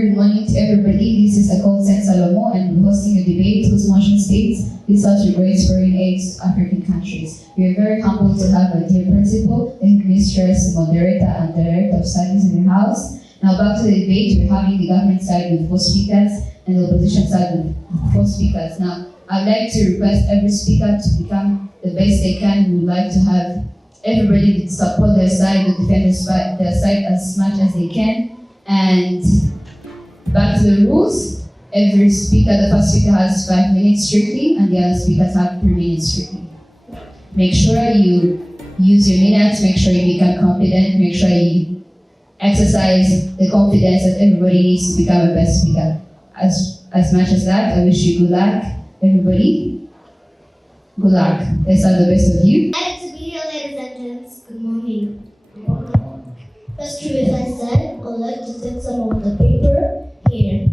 Good morning to everybody. This is Akol Sen Salomo, and we're hosting a debate whose motion states research regrets foreign aid to African countries. We are very humbled to have a dear principal, the mistress, moderator, and director of studies in the House. Now back to the debate. We're having the government side with 4 speakers and the opposition side with 4 speakers. Now, I'd like to request every speaker to become the best they can. We would like to have everybody support their side and defend their side as much as they can. And back to the rules. Every speaker, the first speaker has 5 minutes strictly, and the other speakers have 3 minutes strictly. Make sure you use your minutes, make sure you become confident, make sure you exercise the confidence that everybody needs to become a best speaker. As much as that, I wish you good luck, everybody. Good luck. Let's have the best of you. Nice to be here, ladies and gents. Good morning. First, as I said, I'd like to thank some of the paper here.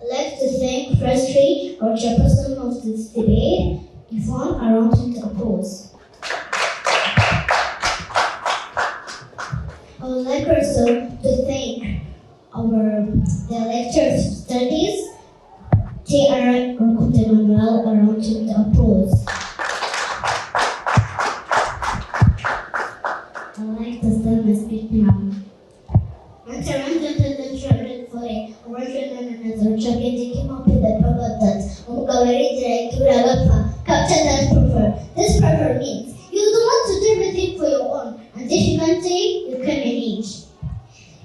I'd like to thank Firstly, our chairperson of this debate, Yvonne, around to oppose. I would like also to thank the lecturer of studies, T.R. Orkute Manuel, around to the applause. I'd like to start my speech now. Once around 1940, a Russian known as Urubyiruko came up with a proverb that captured that proverb. This proverb means you don't want to do everything for your own, and if you can't say, you can manage.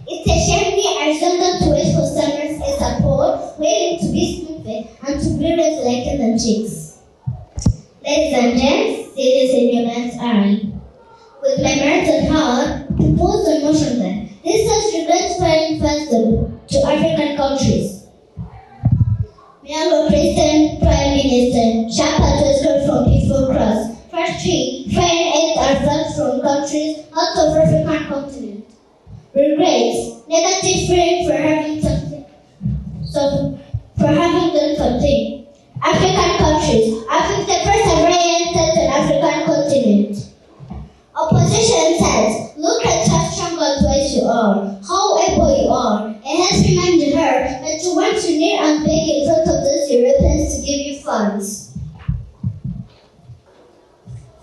It's a shame we are sent to wait for summers as a poor, waiting to be spoon-fed and to be raised like in chicks. Ladies and gents, this is in your man's eye. With my merit at heart, propose a motion that this such regrets foreign funds to African countries. Miyango Christian Prime Minister, Shapa to escort from peaceful cross. Firstly, foreign aid are funds from countries out of African continent. Regrets, negative feeling for having something, for having done something. African countries, Africa the first African an African continent. Opposition says, look at how strong and wise you are, how able you are. It has reminded her that you want to kneel and beg in front of those Europeans to give you funds.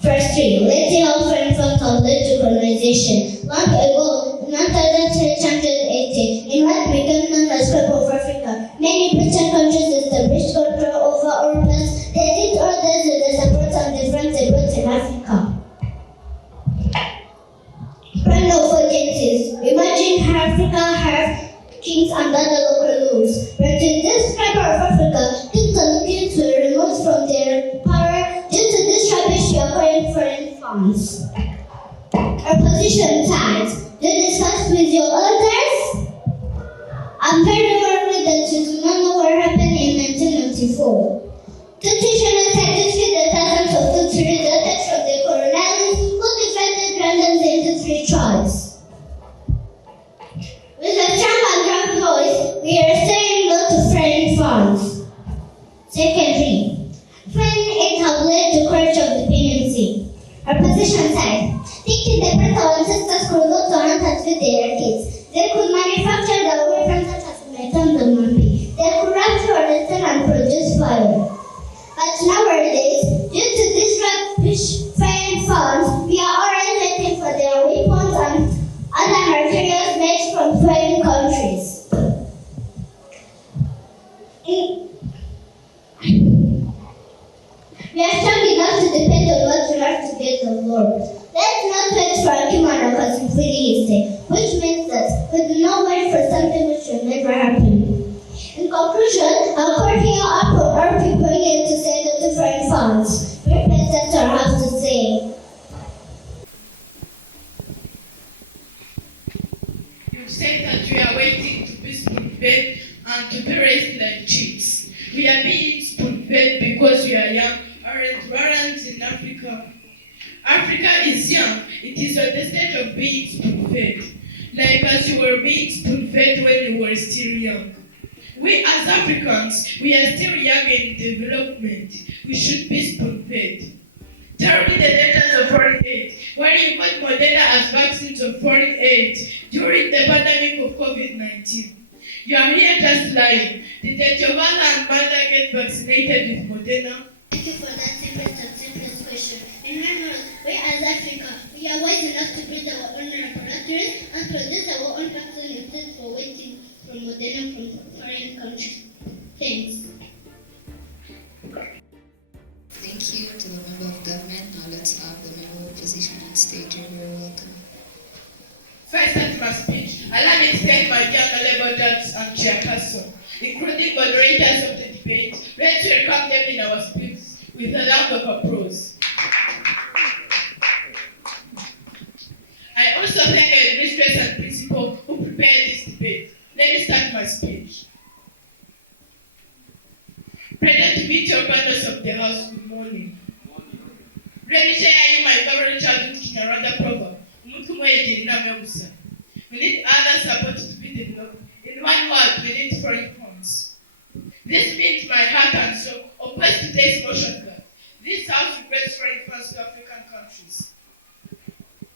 Firstly, letting all foreign funds have led to colonization. Long ago, in 1980, in what became known as Cup of Africa, many Christian countries established control over Europeans. They did all this with the support and the friends they brought in Africa. Friend of agencies, imagine how Africa have kings and other local rules. But in this tribe of Africa, kings and kings were removed from their power due to this rubbish we acquiring foreign funds. Opposition sides, do you discuss with your elders? I'm very worried that you do not know what happened in 1994. Traditional scientists the thousands of Tutsi resulted from the colonialists who divided randoms into 3 tribes. With a strong and loud voice, we are saying no to foreign funds. Secondly, foreign aid have led to courage of dependency. Opposition side, thinking the birth of ancestors could go to hunt and feed their kids. They could manufacture their weapons such as metal and mapi. They could rapture and produce fire. But nowadays, due to this rubbish foreign funds, we are already waiting for their weapons and other materials made from foreign countries. We are strong enough to depend on what we have to get the Lord. Let's not wait for a human because it's really easy, which means that we do not wait for something which will never happen. In conclusion, I'll call here up for our people here to say no to foreign funds. Represent our house to say. You say that we are waiting to be spoon-fed and to be raised like chicks. We are being spoon-fed because we are young, aren't in Africa. Africa is young. It is at the stage of being spoon-fed. Like as you were being spoon-fed when you were still young. We as Africans, we are still young in development. We should be spoon-fed. Tell me the dangers of foreign aid. When you got Moderna as vaccines of foreign aid during the pandemic of COVID-19, You are here just lying. Did your mother and mother get vaccinated with Moderna? Thank you for that simple question. Remember, we as Africa, we are wise enough to build our own laboratories and produce our own vaccine instead for waiting for Moderna from foreign countries. Thanks. Thank you to the member of government. Now let's have the member of opposition on stage. You're very welcome. First at my speech, allow me to thank my young Labour judges and chairperson, including moderators of the debate, ready to welcome them in our speeches with a round of applause. I also thank the administrators and principal who prepared this debate. Let me start my speech. Present to meet your brothers of the house, good morning. Let me share you my favorite childhood Kinyarwanda proverb. We need other support to be developed. In one word, we need foreign funds. This means my heart and soul oppose today's motion that this house regrets foreign funds to African countries.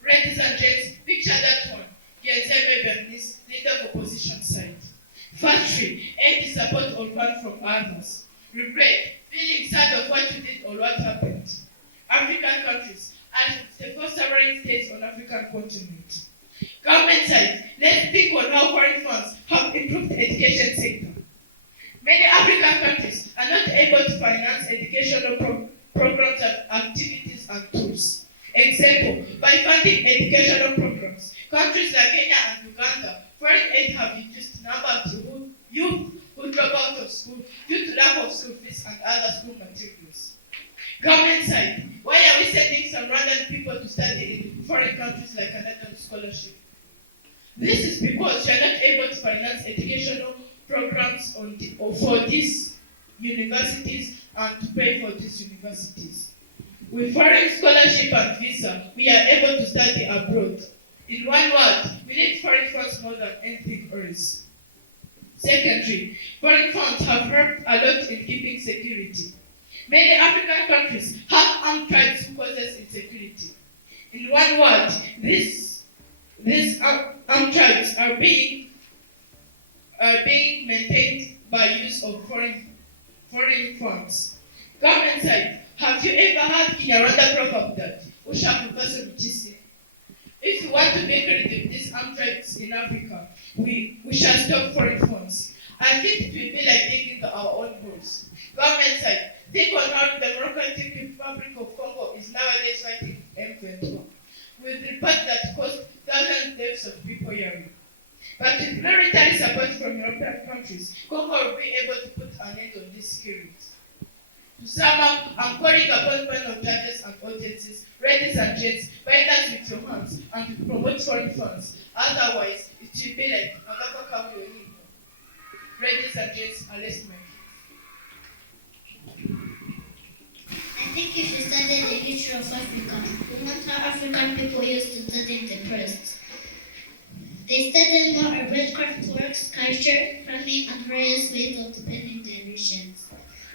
Ladies and gents, picture that one. Yenzeme Bernice, leader of opposition side. Factory, aid support or run from others. Regret, feeling sad of what you did or what happened. African countries, and the first sovereign states on African continent. Government side, let's think on how foreign funds have improved the education sector. Many African countries are not able to finance educational programs and activities and tools. Example, by funding educational programs, countries like Kenya and Uganda, foreign aid have reduced the number of youth who drop out of school due to lack of school fees and other school materials. Government side, why are we sending some random people to study in foreign countries like Canadian scholarship? This is because we are not able to finance educational programs for these universities and to pay for these universities. With foreign scholarship and visa, we are able to study abroad. In one word, we need foreign funds more than anything else. Secondly, foreign funds have helped a lot in keeping security. Many African countries have armed tribes who causes insecurity. In one word, these armed tribes are being maintained by use of foreign funds. Government side, have you ever heard Kinyarwanda proverb that ushaka person mchisi? If you want to make rid of these armed tribes in Africa, we shall stop foreign funds. I think it will be like digging our own holes. Government side, think on how the Democratic Republic of Congo is nowadays fighting M21, with reports that caused thousands of deaths of people yearly. But with military support from European countries, Congo will be able to put an end on this killings. To sum up, I'm calling upon panel judges and audiences, ladies and gents, bind us with your hands and to promote foreign funds. Otherwise, it will be like Magapa Kawi. Ladies and gents, I rest my case. I think if you study the history of Africa, no matter how African people used to study the past. They studied more about craft works, culture, farming, and various ways of defending their nations.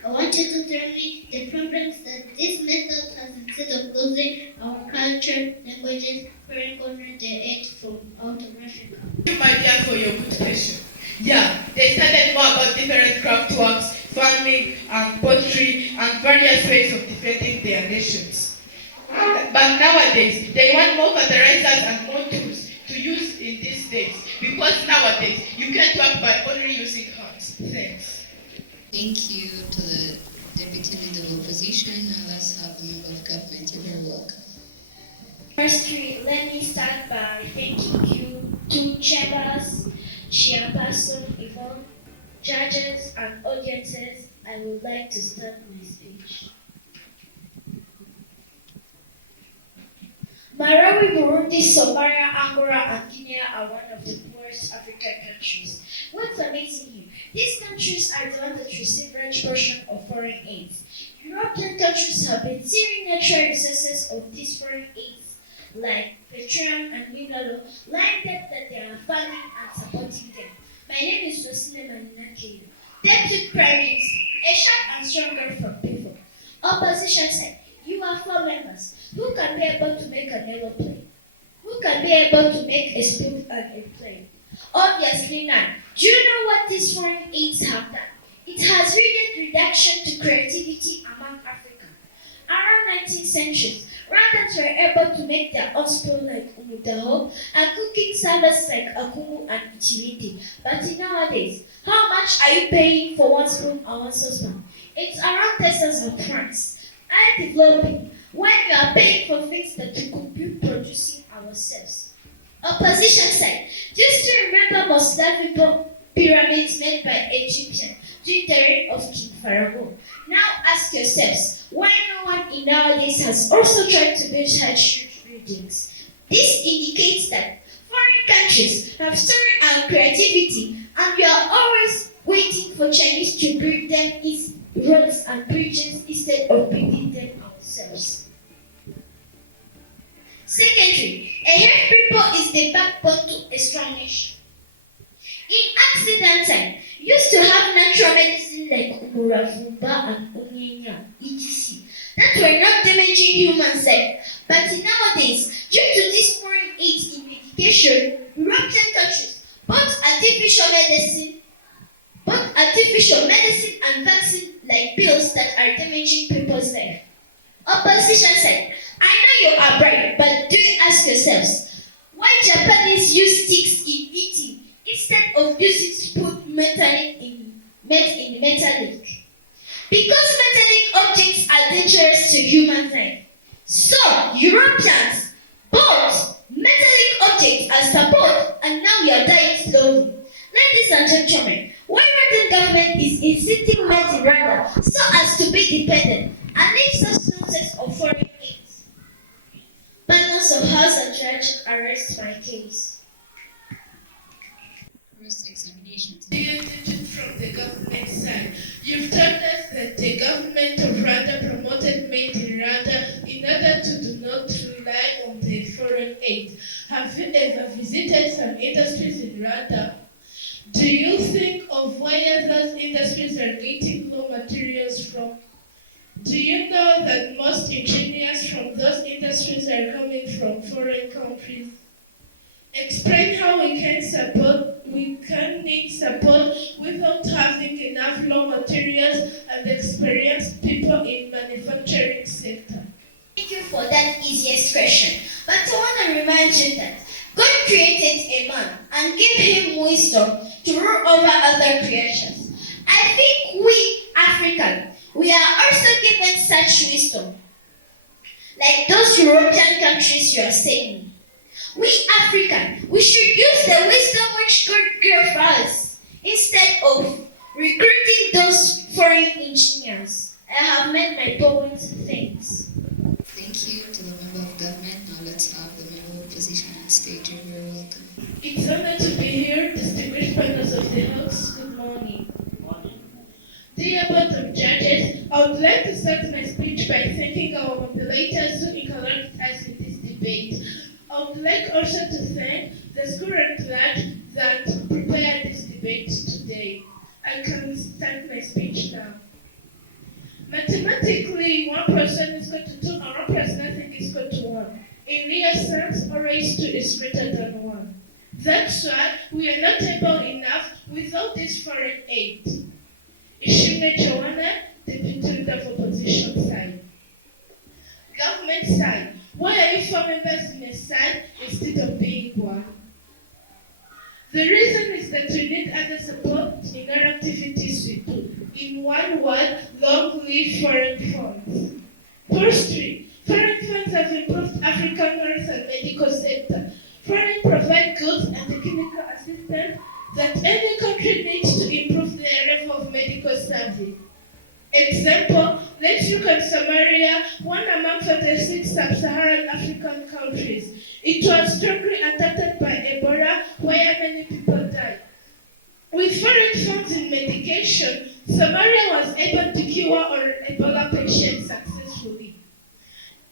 I want you to tell me the problems that this method has instead of losing our culture, languages, foreign countries their aid from out of Africa. Thank you, my dear, for your good question. Yeah, they studied more about different craft works, farming, and pottery, and various ways of defending their nations. But nowadays, they want more fertilizers and more tools to use in these days, because nowadays, you can't work by only using hands. Thanks. Thank you to the Deputy Leader of Opposition. Now let's have the member of government. You're very welcome. Firstly, let me start by thanking you two chambers, Chairperson Yvonne, judges and audiences. I would like to start my speech. Malawi, Burundi, Somalia, Angola, and Kenya are one of the poorest African countries. What's amazing here? These countries are the ones that receive large portion of foreign aid. European countries have been seeing natural resources of these foreign aids, like petroleum and mineral, like that they are funding and supporting them. My name is Wasile Maninaki, Deputy Prime Minister, a sharp and strong girl from people. Opposition said, you are 4 members. Who can be able to make an aeroplane? Who can be able to make a spoon and a plane? Obviously none. Do you know what these foreign aids have done? It has yielded reduction to creativity among Africans. Around 19th century, Rwandans were able to make their own spoon like umudaho and cooking service like akumu and ichiriti. But nowadays, how much are you paying for one spoon or one saucepan? It's around thousands of francs. I developing when we are paying for things that we could be producing ourselves. Opposition side, do you still remember most valuable pyramids made by Egyptians during the reign of King Pharaoh? Now ask yourselves, why no one in nowadays has also tried to build such huge buildings? This indicates that foreign countries have story and creativity, and we are always waiting for Chinese to build them roads and bridges instead of building them ourselves. Secondly, a healthy people is the backbone to a strong nation. In accident time, used to have natural medicine like umuravumba and uminya, etc. that were not damaging human health. But nowadays, due to this foreign aid in medication, European countries, both artificial medicine and vaccine like pills that are damaging people's health. Opposition side, I know you are bright, but do ask yourselves, why Japanese use sticks in eating instead of using spoon metallic in metallic? Because metallic objects are dangerous to human health. So, Europeans bought metallic objects as support, and now we are dying slowly. Ladies and gentlemen, why Rwandan government is insisting made in Rwanda so as to be dependent and leave such nonsense of foreign aid? Panels of House and Judge arrest my case. First examination. From the government side, you've told us that the government of Rwanda promoted made in Rwanda in order to do not rely on the foreign aid. Have you ever visited some industries in Rwanda? Do you think of where those industries are getting raw materials from? Do you know that most engineers from those industries are coming from foreign countries? Explain how we can need support without having enough raw materials and experienced people in manufacturing sector. Thank you for that easiest question. But I want to remind you that God created a man and gave him wisdom to rule over other creations. I think we Africans, we are also given such wisdom. Like those European countries you are saying. We Africans, we should use the wisdom which God gave us instead of recruiting those foreign engineers. I have made my point. Thanks. Thank you to the member of government. Now let's have the member of opposition on stage. You're very welcome. It's an honor to be here, distinguished members of the House. Good morning. Dear board of judges, I would like to start my speech by thanking our moderators who encouraged us in this debate. I would like also to thank the school and class that prepared this debate today. I can start my speech now. Mathematically, 1 plus 1 is equal to 2 and 1 plus nothing is equal to 1. In real sense, a raised 2 is greater than 1. That's why we are not able enough without this foreign aid. Ishime Joanna, Deputy Leader of Opposition side. Government side, why are you 4 members in a side instead of being 1? The reason is that we need other support in our activities we do. In one word, long live foreign funds. Firstly, foreign funds have improved African health and medical sector. Foreign provide goods and technical assistance that any country needs to improve their level of medical service. Example, let's look at Somalia, one among 36 sub-Saharan African countries. It was strongly attacked by Ebola, where many people died. With foreign funds in medication, Somalia was able to cure all Ebola patients successfully.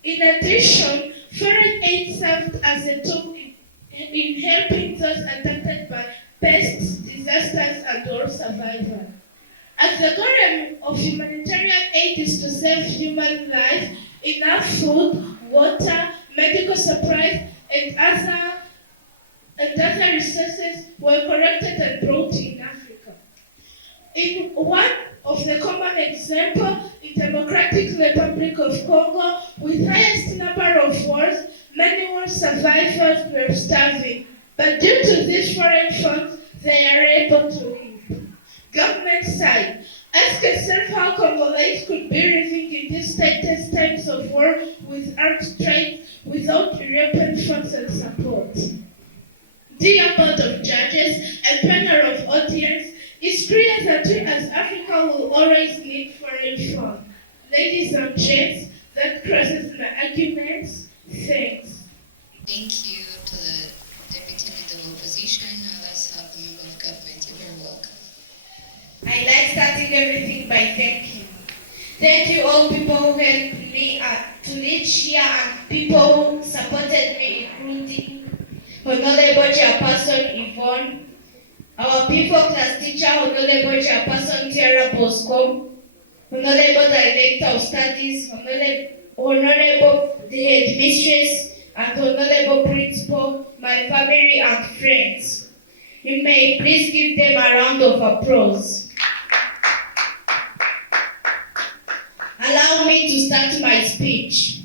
In addition, foreign aid served as a tool in helping those attacked by pests, disasters, and war survival. As the goal of humanitarian aid is to save human lives, enough food, water, medical supplies, and other and other resources were collected and brought in Africa. In one of the common example, in Democratic Republic of Congo, with highest number of wars, many war survivors were starving. But due to these foreign funds, they are able to live. Government side. Ask yourself how Congolese could be living in these tightest times of war with armed trade without European funds and support. Dear Board of Judges and panel of audience, it's clear that we as Africa will always need foreign funds. Ladies and gents, that crosses my arguments. Thanks. Thank you to the Deputy Leader of Opposition. Now let's have the Member of Government. You're very welcome. I like starting everything by thanking. Thank you all people who helped me to reach here and people who supported me, including Honorable Chairperson Yvonne, our people class teacher, Honorable Chairperson Tiara Bosco, Honorable Director of Studies, Honorable the Headmistress, and Honorable Principal, my family and friends. You may please give them a round of applause. Allow me to start my speech.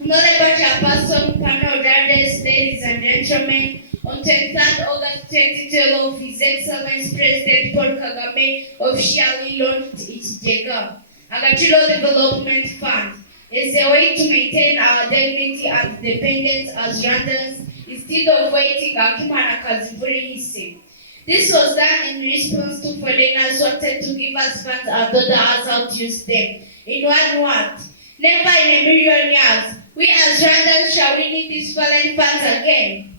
Honorable Chairperson, panel judges, ladies and gentlemen, on 23rd August 2012, His Excellency President Paul Kagame officially launched its JEGA, a Natural Development Fund, as a way to maintain our dignity and independence as Rwandans instead of waiting akimana kazivuri hisi. This was done in response to foreigners wanted to give us funds and order us how to use them. In one word, never in a million years, we as Rwandans shall we need these foreign funds again.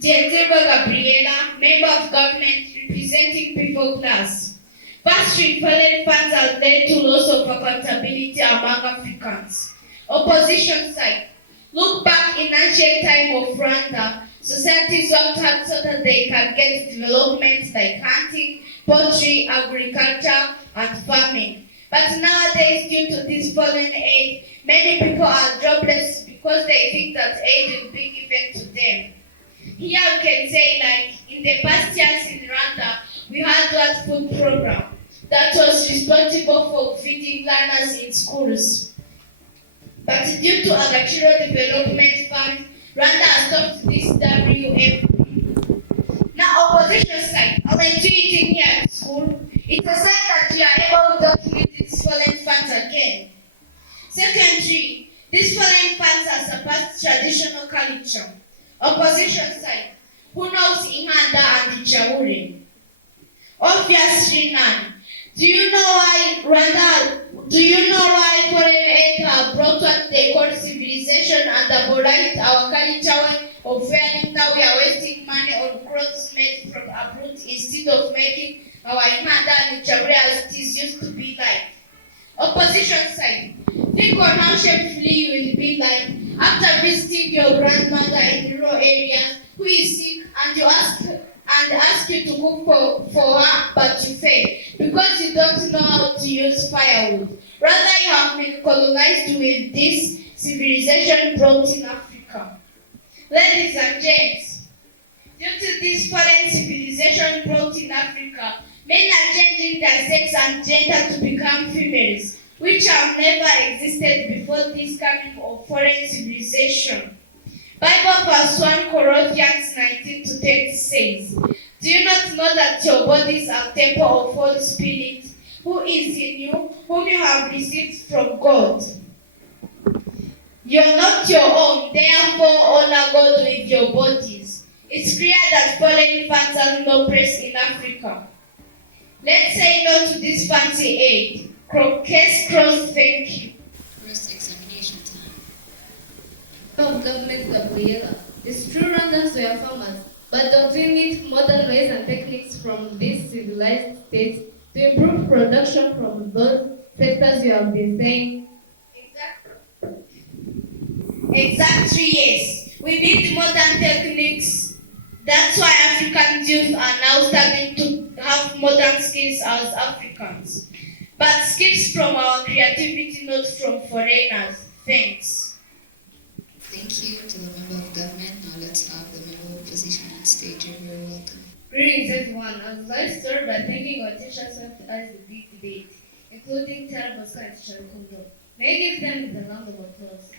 Diego Gabriela, Member of Government representing people class. First, foreign funds have led to loss of accountability among Africans. Opposition side. Look back in ancient time of Rwanda, societies worked hard so that they can get developments like hunting, poultry, agriculture, and farming. But nowadays, due to this foreign aid, many people are jobless because they think that aid will be given to them. Here we can say, like, in the past years in Rwanda, we had that food program that was responsible for feeding learners in schools. But due to our Natural Development Fund, Rwanda has stopped this WFP. Now, opposition side, I'll do it in here at school. It's a sign that we are able to document these foreign funds again. Secondly, these foreign funds are surpassed traditional culture. Opposition side, who knows Imanda and Ichauri? Obviously none. Do you know why foreign aid have brought what they call civilization and abolished our culture of wearing? Now we are wasting money on clothes made from abroad instead of making our Imanda and Ichauri as it used to be like. Opposition side, think on how shamefully you will be like after visiting your grandmother in rural areas who is sick and ask you to cook for her, but you fail because you don't know how to use firewood. Rather, you have been colonized with this civilization brought in Africa. Ladies and gents, due to this foreign civilization brought in Africa, men are changing their sex and gender to become females, which have never existed before this coming of foreign civilization. Bible verse 1 Corinthians 19-20 says, do you not know that your bodies are temple of Holy Spirit, who is in you, whom you have received from God? You're not your own, therefore honor God with your bodies. It's clear that foreign funds have no place in Africa. Let's say no to this fancy aid. Case closed, thank you. First examination time. Of government Gabriela. It's true Rwandans were farmers, but don't we need modern ways and techniques from these civilized states to improve production from those sectors you have been saying? Exactly, yes. We need modern techniques. That's why African youth are now starting to have modern skills as Africans. But skills from our creativity, not from foreigners. Thanks. Thank you to the Member of Government. Now let's have the Member of Opposition on stage. Greetings everyone. I would like to start by thanking our teachers who helped us with this debate, including Terrible Science Teacher Kundo. May I give them the round of applause.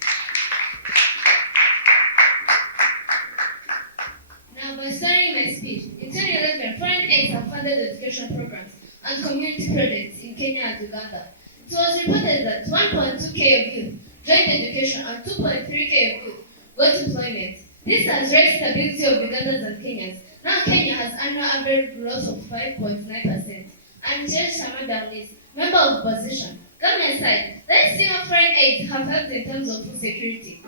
Now, by starting my speech, in 2011, foreign aids have funded education programs and community projects in Kenya and Uganda. It was reported that 1.2k of youth joined education and 2.3k of youth got employment. This has raised stability of Ugandans and Kenyans. Now Kenya has annual average growth of 5.9%. And Judge Samada is member of opposition. Government side, let's see what foreign aids have helped in terms of food security.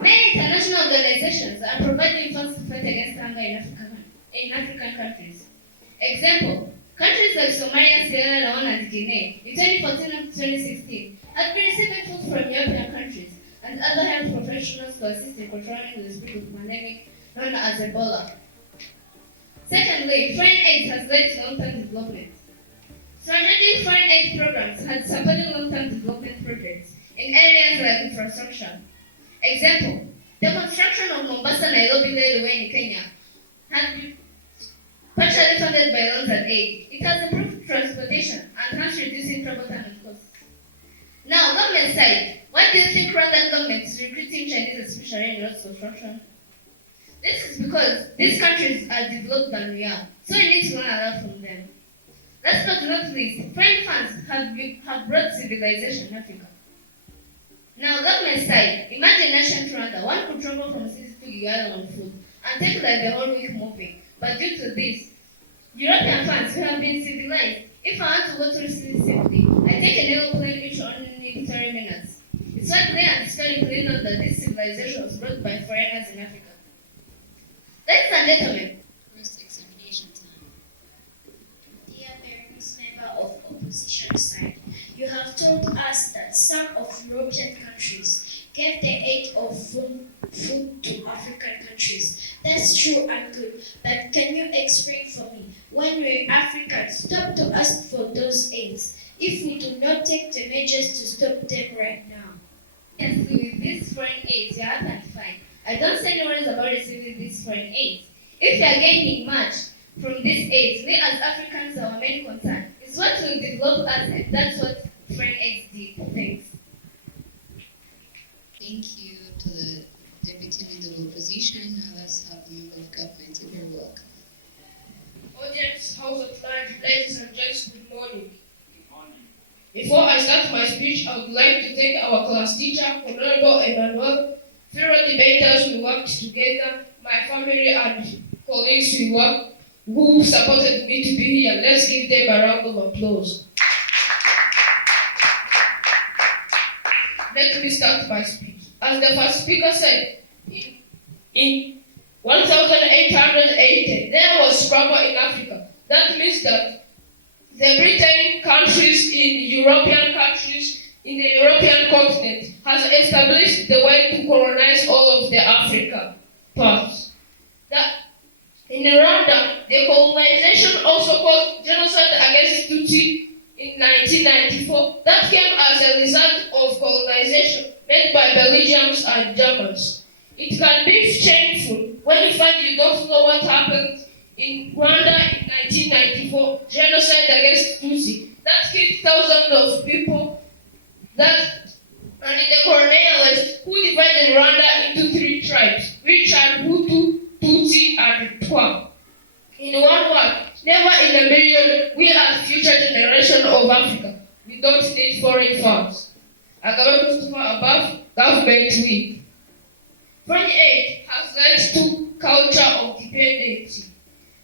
Many international organizations are providing funds to fight against hunger in African countries. Example, countries like Somalia, Sierra Leone, and Guinea in 2014 and 2016 have been receiving food from European countries and other health professionals to assist in controlling the spread of pandemic known as Ebola. Secondly, foreign aid has led to long-term development. Strategic foreign aid programs had supported long-term development projects in areas like infrastructure. Example, the construction of Mombasa-Nairobi Railway in Kenya had been partially funded by loans and aid. It has improved transportation and hence reducing travel time and costs. Now, government side, why do you think Rwandan government is recruiting Chinese especially in road construction? This is because these countries are developed than we are, so we need to learn a lot from them. Last but not least, foreign funds have brought civilization in Africa. Now, government side, imagine ancient Rwanda. One could travel from city to Uganda on foot and take like the whole week moving. But due to this, European funds who have been civilized, if I want to go to the city safely, I take an aeroplane which only needs 30 minutes. It's right there and historically known that this civilization was brought by foreigners in Africa. Ladies and gentlemen, First examination time. Dear parents, member of opposition side, you have told us that some of European countries gave the aid of food to African countries. That's true and good, but can you explain for me, when will Africans stop to ask for those aids if we do not take the measures to stop them right now? yes, with this foreign aids, you are perfectly fine. I don't say no worries about receiving these foreign aids. If you are gaining much from these aids, we as Africans, our main concern is what will develop us, and that's what foreign aids did. Thanks. Thank you to the Deputy Leader of Opposition. Now let's have a member of government. You're very welcome. Audience, House of Life, ladies and gents, good morning. Before I start my speech, I would like to thank our class teacher, Honorable Emmanuel, fellow debaters we worked together, my family and colleagues who supported me to be here. Let's give them a round of applause. Let me start my speech. As the first speaker said, in 1880, there was struggle in Africa. That means that the Britain countries in European countries in the European continent has established the way to colonize all of the Africa parts. That in Rwanda, the colonization also caused genocide against Tutsi in 1994. That came as a result of colonization made by Belgians and Germans. It can be shameful when you find you don't know what happened in Rwanda in 1994, genocide against Tutsi. That killed thousands of people. And in the colonialists who divided Rwanda into 3 tribes, which are Hutu, Tutsi, and Twa. In one word, never in a million, we as future generation of Africa, we don't need foreign funds. A government above, government we. Foreign aid has led to culture of dependency.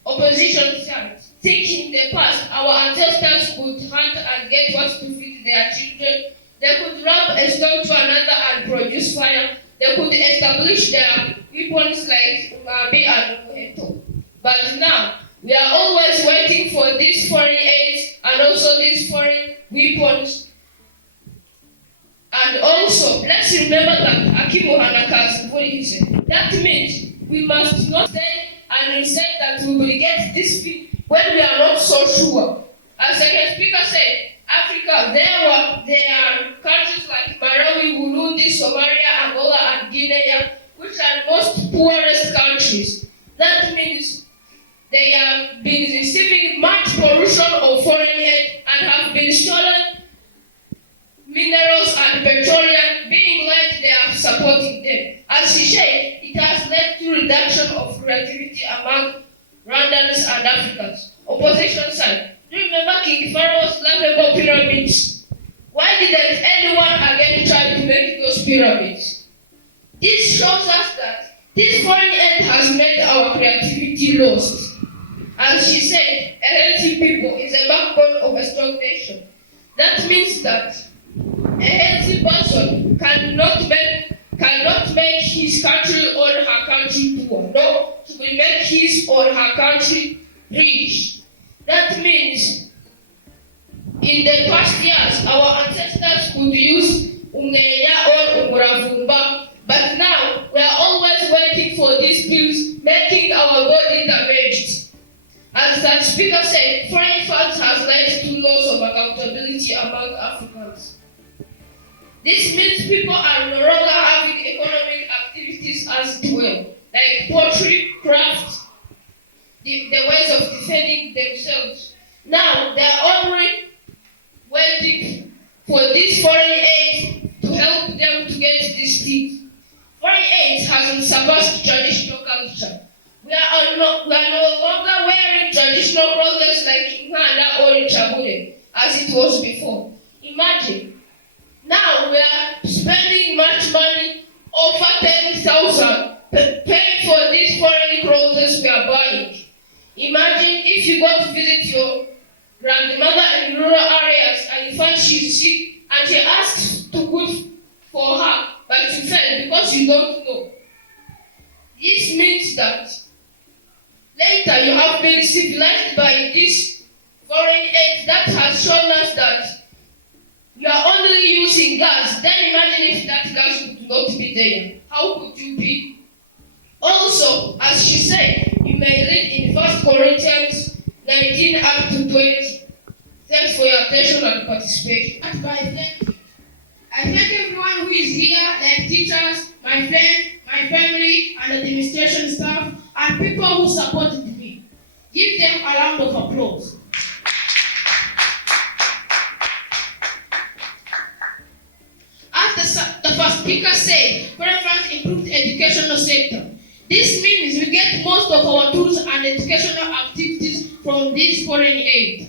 Opposition sides think in the past our ancestors could hunt and get what to feed their children. They could rub a stone to another and produce fire. They could establish their weapons like Umabi and Muheto. But now, we are always waiting for these foreign aids and also these foreign weapons. And also, let's remember that Akimu Hanaka's said. That means we must not say and say that we will get this thing when we are not so sure. As the speaker said, Africa, there are countries like Malawi, Burundi, Somalia, Angola, and Guinea, which are most poorest countries. That means they have been among Rwandans and Africans. Opposition side. Do you remember King Pharaoh's laughable pyramids? Why didn't anyone again try to make those pyramids? This shows us that this foreign aid has made our creativity lost. As she said, a healthy people is a backbone of a strong nation. That means that a healthy person cannot make his country or her country poor. No, to make his or her country rich. That means in the past years, our ancestors could use umenya or umuravumba, but now we are always waiting for these pills, making our body damaged. As that speaker said, foreign funds has led to loss of accountability among Africans. This means people are no longer having economic activities as well, like pottery, craft, the ways of defending themselves. Now they are only waiting for this foreign aid to help them to get these things. Foreign aid hasn't surpassed traditional culture. We are no longer wearing traditional clothes like Inganda or Chabure as it was before. Imagine, now we are spending much money, over 10,000, paying for these foreign clothes we are buying. Imagine if you go to visit your grandmother in rural areas and you find she's sick and she asks to cook for her, but you fail because you don't know. This means that later you have been civilized by this foreign aid that has shown us that you are only using gas. Then imagine if that gas would not be there. How could you be? Also, as she said, you may read in 1 Corinthians 19 up to 20. Thanks for your attention and participation. I thank everyone who is here, like teachers, my friends, my family, and administration staff, and people who supported me. Give them a round of applause. As the first speaker said, foreign funds improved the educational sector. This means we get most of our tools and educational activities from this foreign aid.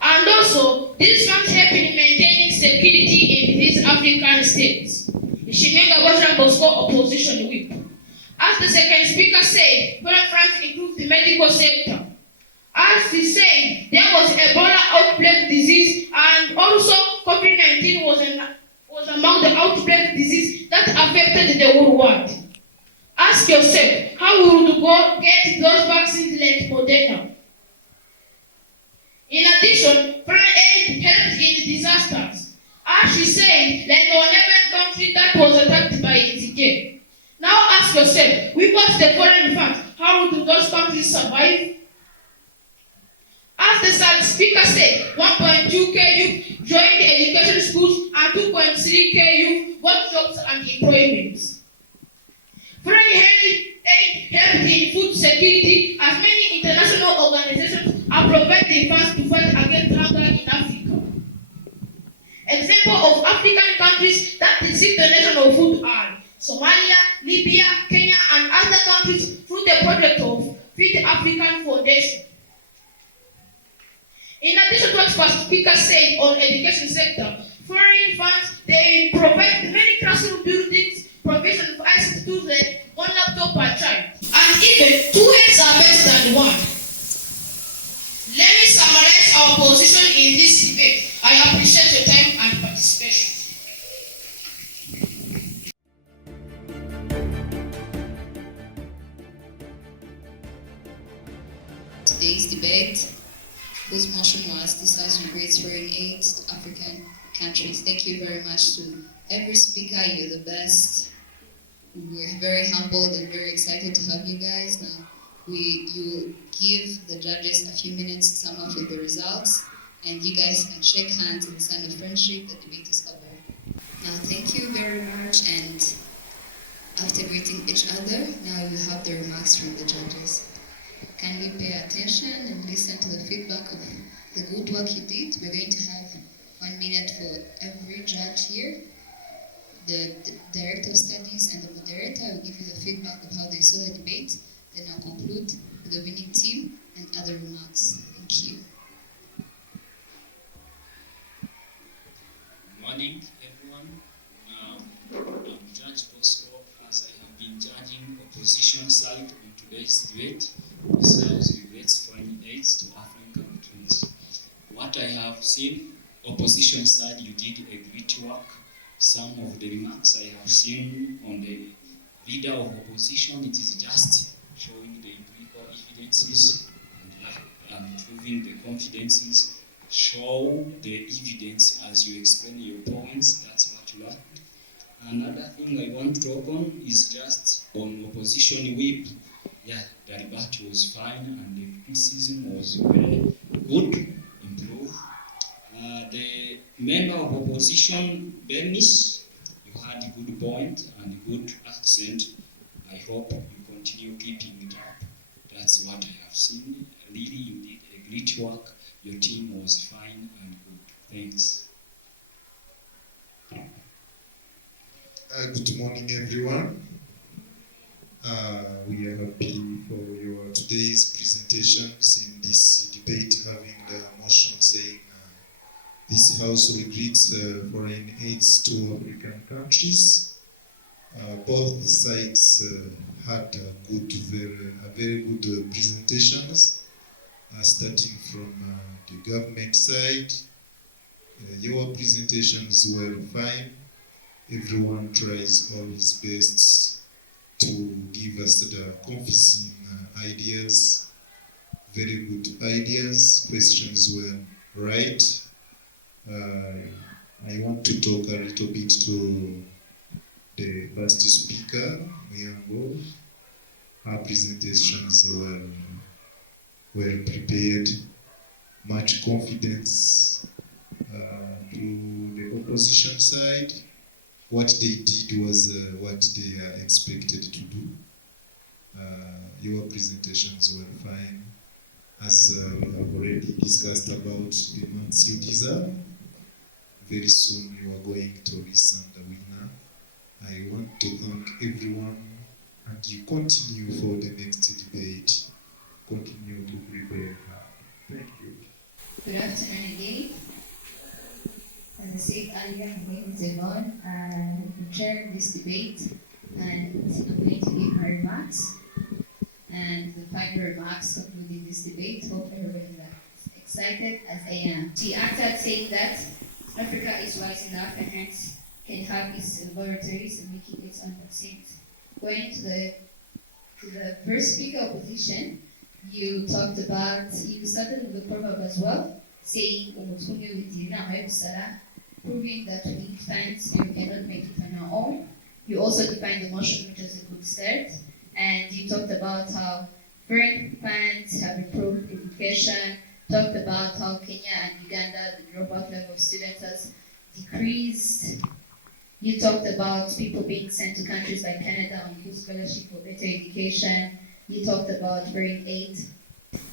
And also, these funds help in maintaining security in these African states. Shimenga Bosra Bosco opposition whip. As the second speaker said, foreign funds improved the medical sector. As he said, there was Ebola outbreak disease, and also COVID-19 was among the outbreak disease that affected the whole world. Ask yourself, how would you go get those vaccines like Moderna? In addition, foreign aid helped in disasters. As she said, like our neighboring country that was attacked by Ezekiel. Now ask yourself, we got the foreign funds, how would those countries survive? As the third speaker said, 1.2k youth joined education schools and 2.3k youth got jobs and employment. Foreign aid helped in food security as many international organizations are providing funds to fight against hunger in Africa. Example of African countries that receive the national food are Somalia, Libya, Kenya, and other countries through the project of Feed African Foundation. In addition to what first speaker said on education sector, foreign funds, they provide many classroom buildings, provision of ICT tools like one laptop per child. And even 2 heads are better than one. Let me summarize our position in this debate. I appreciate your time and participation. Today's debate, whose motion was "This House regrets foreign aid to African countries." Thank you very much to every speaker. You're the best. We're very humbled and very excited to have you guys. Now, you give the judges a few minutes to sum up with the results, and you guys can shake hands in the sign of friendship. The debate is over. Now, thank you very much, and after greeting each other, now you have the remarks from the judges. Kindly pay attention and listen to the feedback of the good work you did. We're going to have 1 minute for every judge here. The director of studies and the moderator will give you the feedback of how they saw the debate. Then I'll conclude the winning team and other remarks. Thank you. Good morning, everyone. I'm Judge Bosco, as I have been judging opposition side on today's debate. This House regrets foreign aids to African countries. What I have seen, opposition side, you did a great work. Some of the remarks I have seen on the leader of opposition, it is just showing the empirical evidences and proving the confidences. Show the evidence as you explain your points. That's what you learned. Another thing I want to talk on is just on opposition whip. Yeah, the debate was fine and the criticism was very good, improved. The member of opposition, Bernice, you had a good point and a good accent. I hope you continue keeping it up. That's what I have seen. Really, you did a great work. Your team was fine and good. Thanks. Good morning, everyone. We are happy for your today's presentations in this debate, having the motion saying this House regrets foreign aids to African countries. Both sides had very good presentations, starting from the government side. Your presentations were fine. Everyone tries all his best to give us the convincing ideas, very good ideas. Questions were right. I want to talk a little bit to the first speaker, Miyango. Her presentations were well prepared, much confidence. To the opposition side, what they did was what they are expected to do. Your presentations were fine. As we have already discussed about the months you deserve, very soon you are going to listen the winner. I want to thank everyone, and you continue for the next debate. Continue to prepare hard. Thank you. Good afternoon again. As I said earlier, my name is Yvonne. I'm chairing this debate, and I'm going to give my remarks. And the final remarks concluding this debate. Hope everybody is excited as I am. She answered saying that Africa is wise enough and hence can have its laboratories and making its own vaccines. Going to the first speaker opposition, you started with the proverb as well, saying proving that we need funds and we cannot make it on our own. You also defined the motion, which was a good start. And you talked about how foreign funds have improved education, talked about how Kenya and Uganda, the dropout level of students has decreased. You talked about people being sent to countries like Canada on full scholarship for better education. You talked about foreign aid.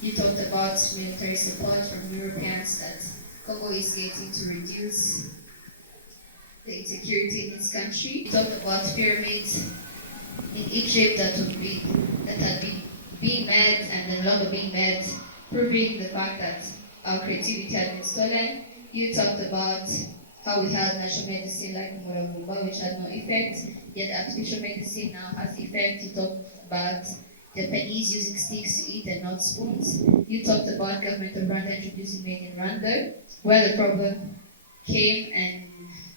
You talked about military support from Europeans that Congo is getting to reduce the insecurity in its country. You talked about pyramids in Egypt that had been being made and no longer being made, proving the fact that our creativity had been stolen. You talked about how we had natural medicine like Muravumba, which had no effect, yet artificial medicine now has effect. You talked about Japanese using sticks to eat and not spoons. You talked about government of Rwanda introducing made in Rwanda, where the problem came, and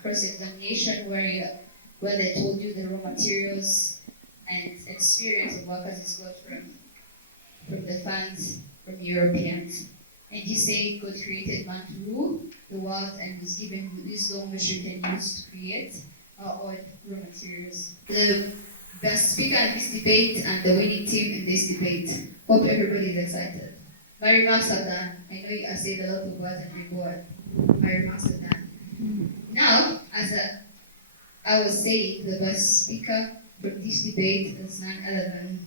cross-examination where they told you the raw materials and experience of workers is got from the funds from Europeans. And you say God created man to rule the world and was given wisdom which we can use to create our own raw materials. The speaker in this debate and the winning team in this debate. Hope everybody is excited. My remarks are done. I know I said a lot of words and been bored. My remarks are done. Now, as I was saying, the best speaker from this debate is none other than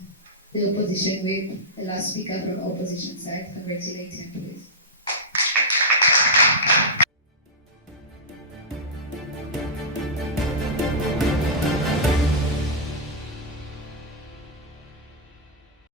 the opposition whip, the last speaker from opposition side. Congratulate him, please.